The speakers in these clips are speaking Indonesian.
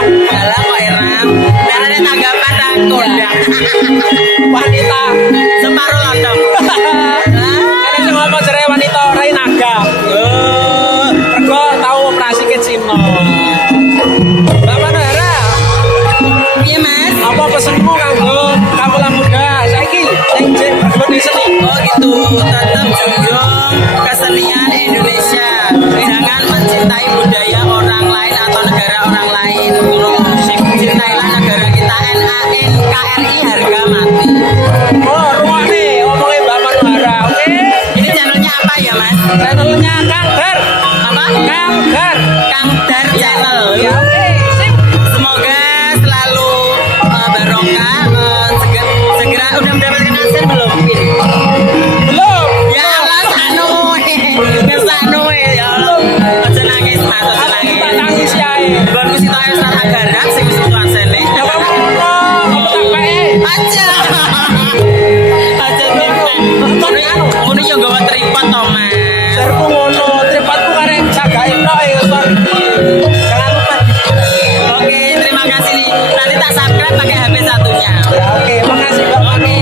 kondang. Alah kok Eram, darahnya tanggapan dan kondang. Wanita. Separuh lontong. Ada sing ngomong jare wanita rai naga. Rego tau operasi ke Cina. Mbak Manara, Iya Mas. apa pesenmu kanggo kaula muda saiki sing jek bergelut seni? Oh gitu, tetap junjung kesenian Indonesia. Jangan mencintai budaya orang lain atau negara orang lain. Cintailah negara kita. NKRI harga mati. Oh, rumah nih, ngomongin Mbak Manara, oke? Ini channelnya apa ya Mas? Channelnya Kang Dar. Apa? Kang Dar. Kang Dar Channel. Ya, oke, sip. Semoga selalu barokah. Segera udah mendapatkan hasil belum? Belum. Ya Allah sanu ya Allah. Aja nangis Mas, aja nangis. Tak nangis ya. Baru sih tahu salah garap sing wis tuan sene. Ya kamu ngomong, kamu tak baik. Aja. Aja nyimpen. Ngono yo gawa tripod to Mas. Jarku ngono, tripodku karek jagain tok ya, Son. Jangan lupa. Oke, terima kasih nih. Nanti tak subscribe pakai HP satunya. Ya, oke, makasih Mbak. Oke.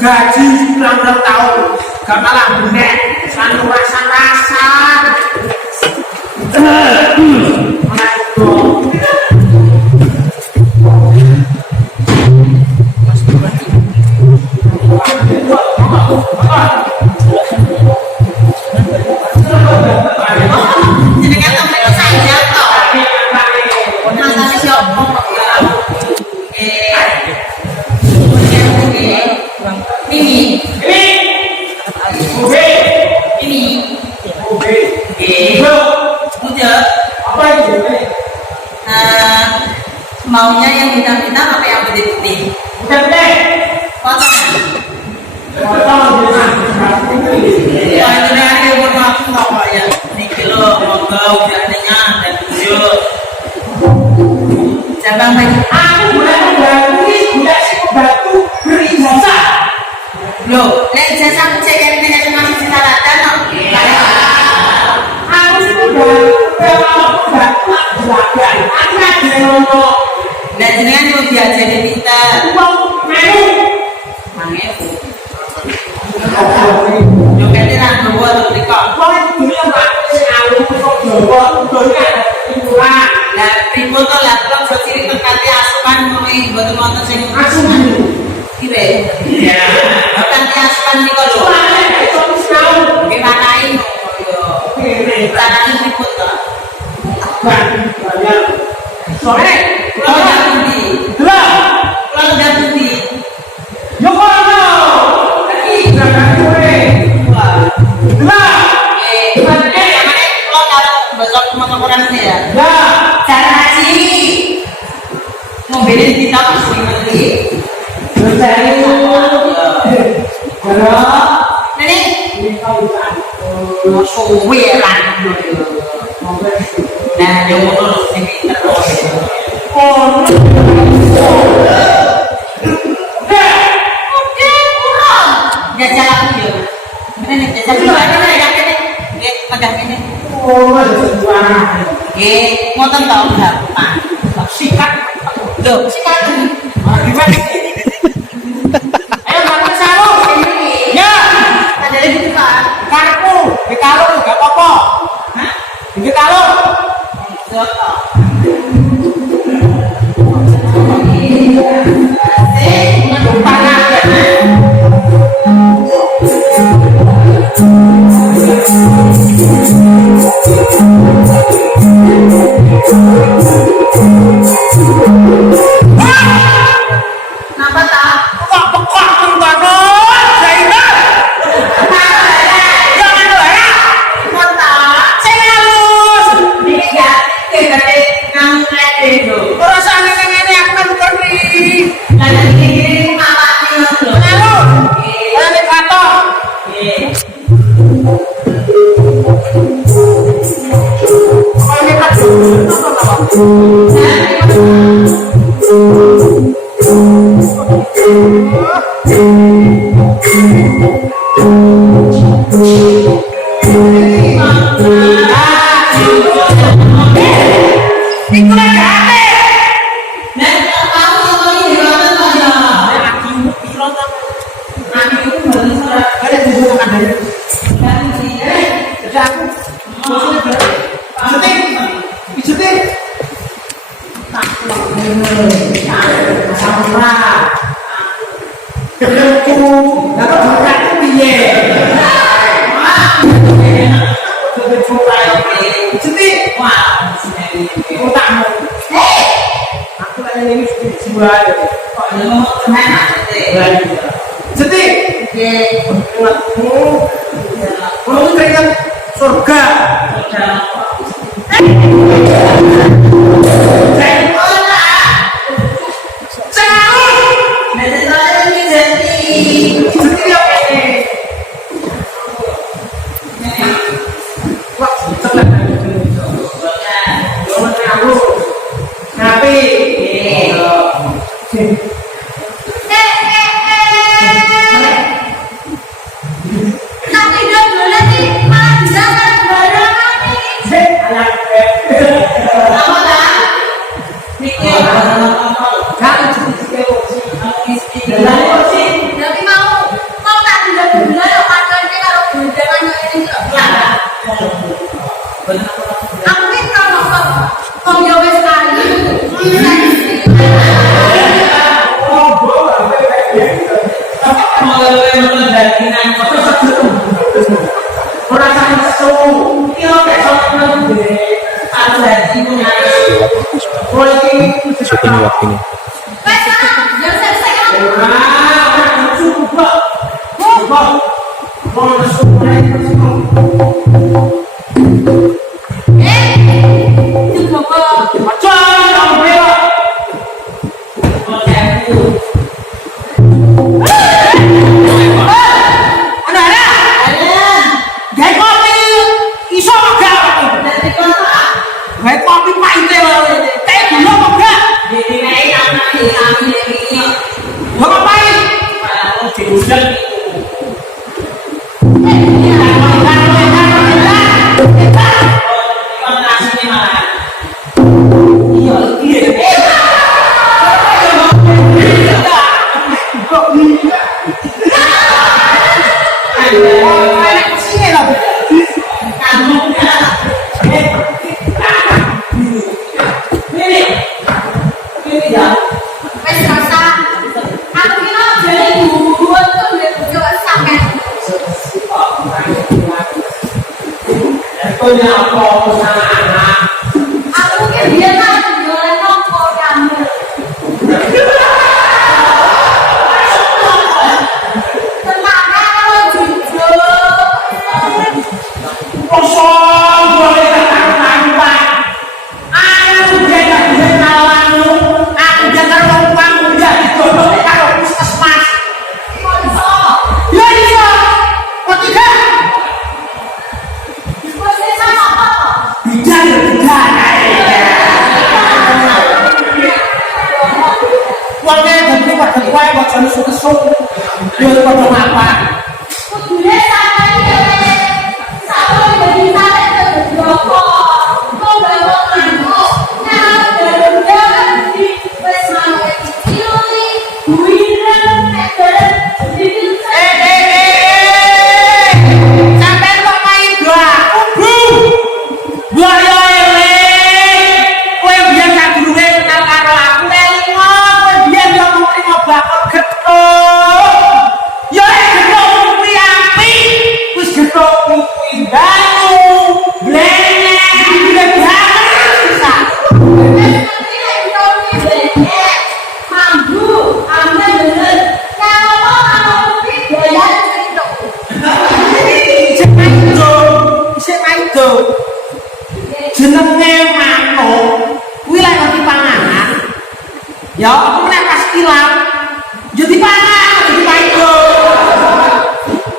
Gaji 9 tahun gak kalah benek sanu rasa-rasa maunya yang hitam-hitam apa yang putih-putih? Putih. Potongan. Ya, ini ada warna apa ya? Ini kilo monggo udaranya dan hijau. Cabang lagi. aku batu berijazah. Loh, lek ijazah cek yang dengan cuma sisi talatan no. Aku sih batu belajar. Aku ada ngomong. Nah, jenengan mau diajari pinter. Uang melu. Mangewu. Yo kene ra gowo to mriko. Wong dunia Pak sing alus kok Jawa dunia ada Lah pripun to lah kok so ciri tekati asupan kuwi mboten wonten sing asupan. Kire. Iya. Kanthi asupan niku lho. Itu sekali. Nggih manahi yo. Carane pripun to? Banyak. Sore. Kula ngerti. Delok. Kula ngerti. Yo kono. Iki jangan kowe. Wah. Delok. Eh, Banyak. mobilnya kita masih ngerti. Ini suwi lan. Nah, yang motor ini terus. Jajal aku ya. Ini jajal aku ya. Nggih, pegang ini. Nggih, ngoten to, Bapak. Sikat. Loh, sikat. Gimana? Ayo bantu sarung. Ya. Ada di depan. Karepmu, di kalung enggak apa-apa. Hah? Di kalung. Soto. Kenapa tak? Kok pekak tuh banget, Zainal? Jangan doa. Kota, saya halus. Ini ya, kita nang ngade do. Perasaan ngene aku kan ngerti. Lah ini mawakne lho. Lalu, ini kato. Nggih. Ini kato. Surga. Syuting waktu ini. Aku kesuk-kesuk. Yo padha ngapa? Kudune sampeyan iki sapa dadi sate dadi opo? Kok bawa manuk? Nah, dalem di wis mau iki duwire Sampeyan kok main do aku, Bu? Buaya eling. Kowe biyen sadurunge kenal karo aku elingo, kowe biyen yo ngomong bakal getuk. Yo getuk kuwi apik. Wis getuk kuwi banyu. Blenek, blenek bisa. mambu, amen bener. Kalau doyan itu. Isih main do. Jenenge manuk kuwi lek ngerti panganan ya aku nek pas ilang yo dipangan dipaido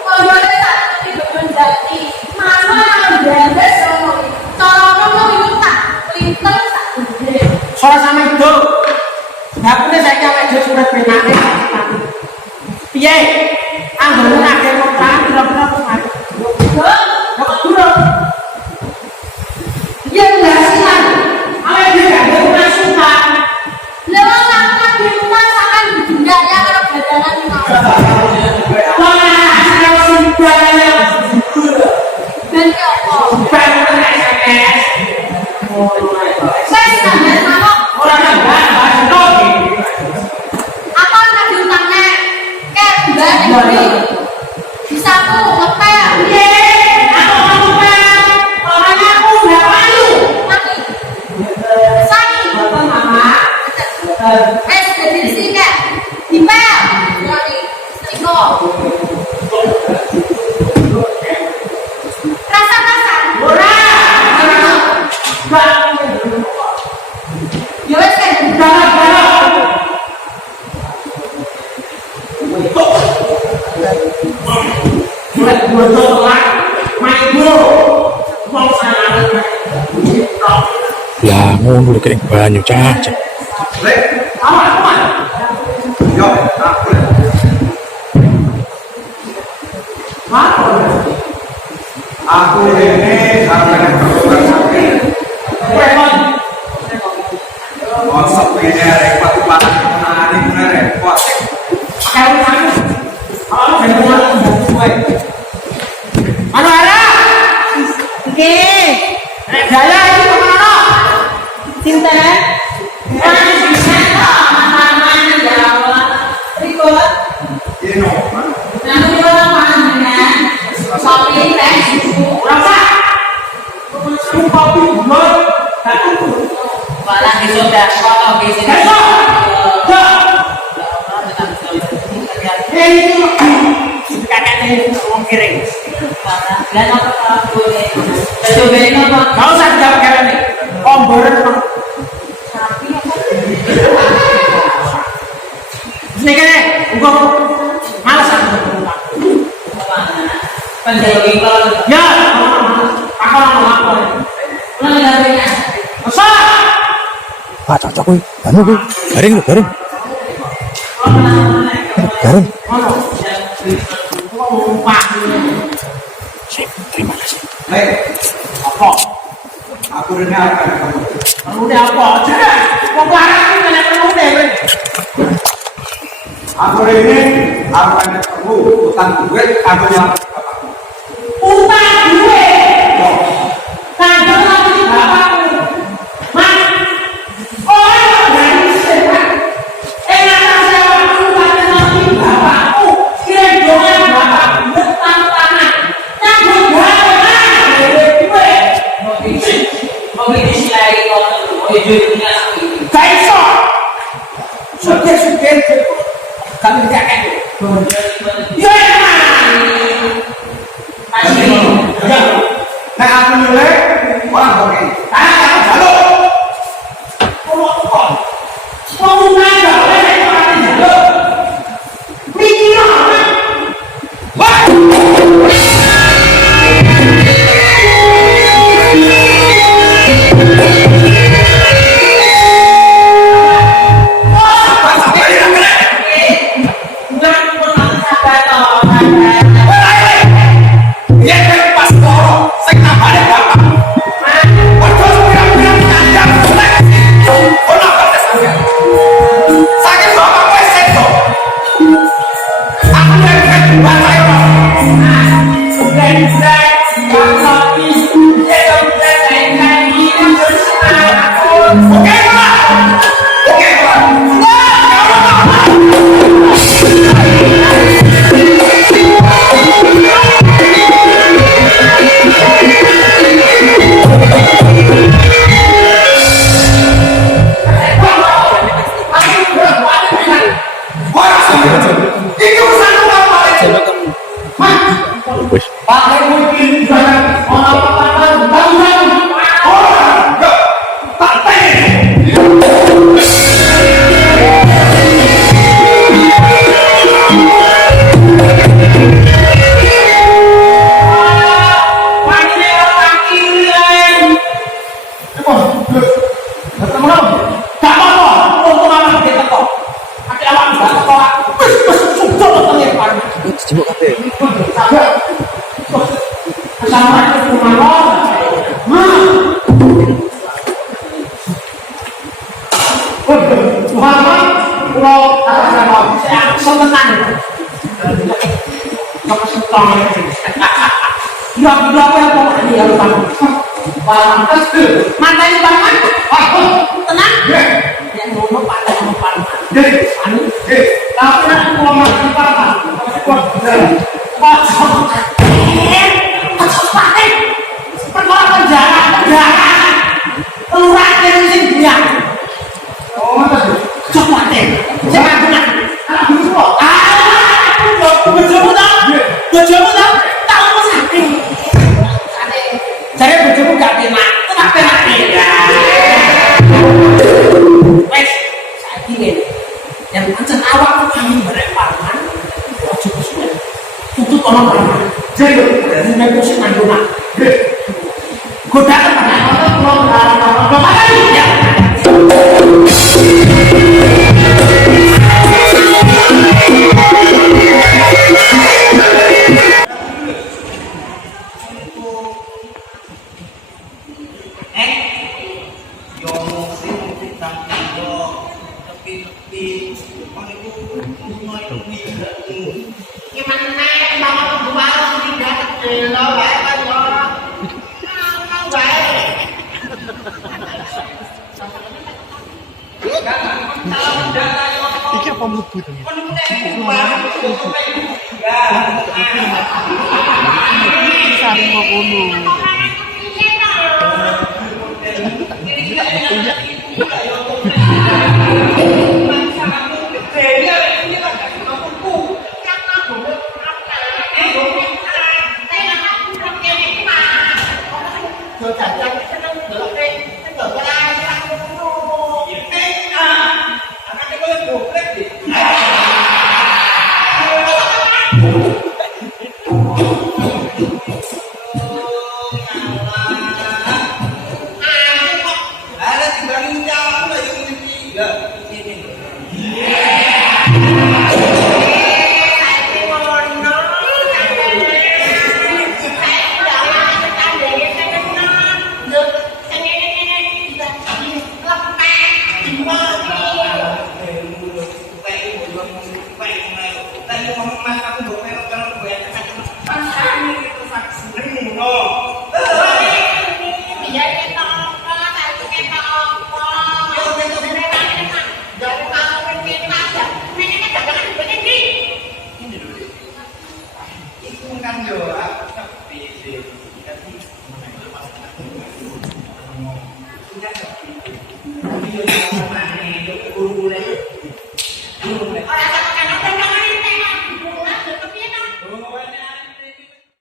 Kalau tak tidak menjadi mana yang beres sono. Kalau kamu itu tak pinter tak gede. ora sama itu aku nek saiki awake dhewe surat benane piye anggone akeh kontrak kira-kira kemarin yo durung ya ngasihan awake dhewe gak ada masukan Lewat langkah di rumah sakan bunda ya kalau badanan mau. wah saya simpan Dan apa? bangun SMS Saya sambil sama ora nambah apa nak diutangnya kayak mbak ini bisa tuh ngepel mati sani jadi di sini kayak dipel dari istriku rasa ya wes kan Lah ngono lho kayak banyu caca. Aku ini sampai berbulan sakit. Konsep ini repot banget. Nah, ini benar repot. Anu ara? Iki. Nek daya iki kemana? Sinten? Ini Rasa. Kopi bulan. Malah sudah kalau bisa. Ini kakaknya wong kiring. Dan apa boleh? Coba apa? Gak usah dijawab nih. Omboran. Sini kene, gua malas aku. Penjelasan kalau Ya, aku apa? negara Masa? Ah cocok kuwi. Banyu kuwi. Garing lho, garing. Garing. Ono. Gua lupa. Sip, terima kasih. Hei, Apa? aku dengarkan kamu. Udah apa? Sudah. Kok larang ini kena penuh. Aku ini akan perlu utang duit kamu yang bapakku. Utang duit. Kanjeng lagi bapakku. Mas. Orang dari sehat. Enak saya waktu kanjeng lagi bapakku. Kirim dongan bapakku. Utang tanah. Kanjeng duit. mobil disilai kalau hidupnya Gak iso. Sudah. Kami tidak akan. Ya emang. Nah, aku nilai orang begini. Halo. Ngomong aja, orang halo. Mikir apa? Wah. Sing nambane bapak. Waduh pirang-pirang kandang jelek. Ono kok sampeyan. Saking bapak wis sedo. Aku nek bapak yo. Oke, Pak. Oke, Pak. Ini urusan apa? Wis. Pakai mungkin orang apa-apa bangunan. Jebuk kabeh. Assalamualaikum warahmatullahi wabarakatuh. Muhammad, pulau atas nama saya semenang. Sama setong. Dua apa yang mau dia lupa. Balantas matanya banget. Tenang. Yang mau pada mau pada. Tapi nak pulau mati pada. Perkara penjara kelurahan dari sini dia. Oh, coba deh. Jangan benar. Bojomu tak? Tahu sakit. Saya bojomu gak enak. Tetap enak ya. Wes, saiki ngene. Yang pancen awak kami berempat. Tutut orang lain. Jadi, ini pusing nanggung. Godakan pada orang lain. Ya. Iki apa mlebu to? Sari kok ngono. Guru